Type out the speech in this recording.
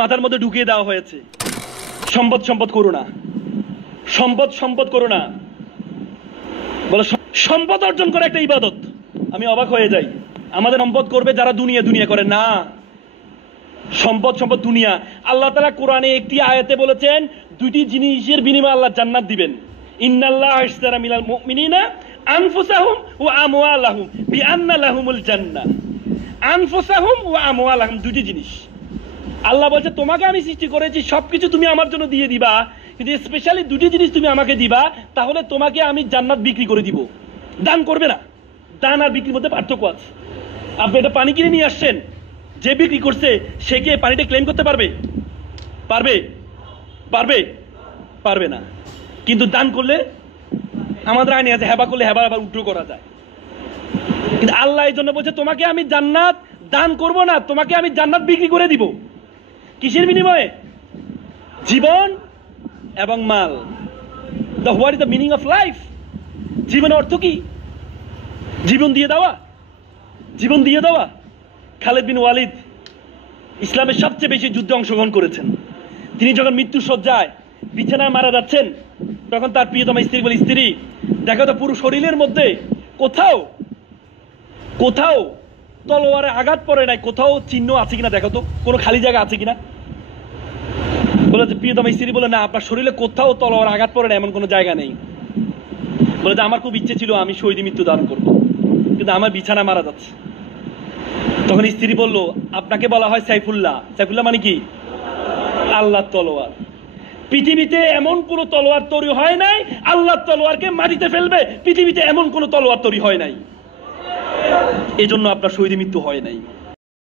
মাথার মধ্যে ঢুকিয়ে দেওয়া হয়েছে সম্পদ সম্পদ করো না, সম্পদ সম্পদ করো না। বলে সম্পদ অর্জন করে একটা ইবাদত। আমি অবাক হয়ে যাই, আমাদের সম্পদ করবে যারা দুনিয়া দুনিয়া করে না। সম্পদ সম্পদ দুনিয়া। আল্লাহ তাআলা কোরআনে একটি আয়াতে বলেছেন দুটি জিনিসের বিনিময়ে আল্লাহ জান্নাত দিবেন। ইন্নাল্লাহা ইশতারা মিনাল মুমিনিনা আনফুসাহুম ওয়া আমওয়ালাহুম বিআন্না লাহুমুল জান্নাহ। আনফুসাহুম ওয়া আমওয়ালাহুম, দুটি জিনিস। আল্লাহ বলছে তোমাকে আমি সৃষ্টি করেছি, সবকিছু তুমি আমার জন্য দিয়ে দিবা, কিন্তু স্পেশালি দুটি জিনিস তুমি আমাকে দিবা, তাহলে তোমাকে আমি জান্নাত বিক্রি করে দিব। দান করবে না। দান আর বিক্রির মধ্যে পার্থক্য আছে। আপনি একটা পানি কিনে নিয়ে আসছেন, যে বিক্রি করছে সে কি পানিটা ক্লেম করতে পারবে? পারবে? পারবে? পারবে না। কিন্তু দান করলে আমাদের আইনে আছে, হেবা করলে হেবা আবার উল্টো করা যায়। কিন্তু আল্লাহ এই জন্য বলছে তোমাকে আমি জান্নাত দান করব না, তোমাকে আমি জান্নাত বিক্রি করে দিব। কিসের বিনিময়ে? জীবন এবং মাল। What is the meaning of life? জীবনের অর্থ কি? জীবন দিয়ে দেওয়া। জীবন দিয়ে দেওয়া। খালিদ বিন ওয়ালিদ ইসলামের সবচেয়ে বেশি যুদ্ধে অংশগ্রহণ করেছেন। তিনি যখন মৃত্যু শয্যায় বিছানায় মারা যাচ্ছেন, তখন তার প্রিয়তমা স্ত্রী বলে, স্ত্রী দেখো তো পুরো শরীরের মধ্যে কোথাও কোথাও তলোয়ারে আঘাত পড়ে নাই, কোথাও চিহ্ন আছে কিনা দেখো তো, কোনো খালি জায়গা আছে কিনা। বলে যে প্রিয়তমা স্ত্রী বলে, না আপনার শরীরে কোথাও তলোয়ার আঘাত পড়ে না, এমন কোনো জায়গা নেই। বলে যে আমার খুব ইচ্ছে ছিল আমি শহীদী মৃত্যু দান করবো, কিন্তু আমার বিছানা মারা যাচ্ছে। তখন স্ত্রী বলল, আপনাকে বলা হয় সাইফুল্লাহ। সাইফুল্লাহ মানে কি? আল্লাহর তলোয়ার। পৃথিবীতে এমন কোন তলোয়ার তৈরি হয় নাই আল্লাহর তলোয়ারকে মাটিতে ফেলবে, পৃথিবীতে এমন কোন তলোয়ার তৈরি হয় নাই, এজন্য আপনার শহীদী মৃত্যু হয় নাই।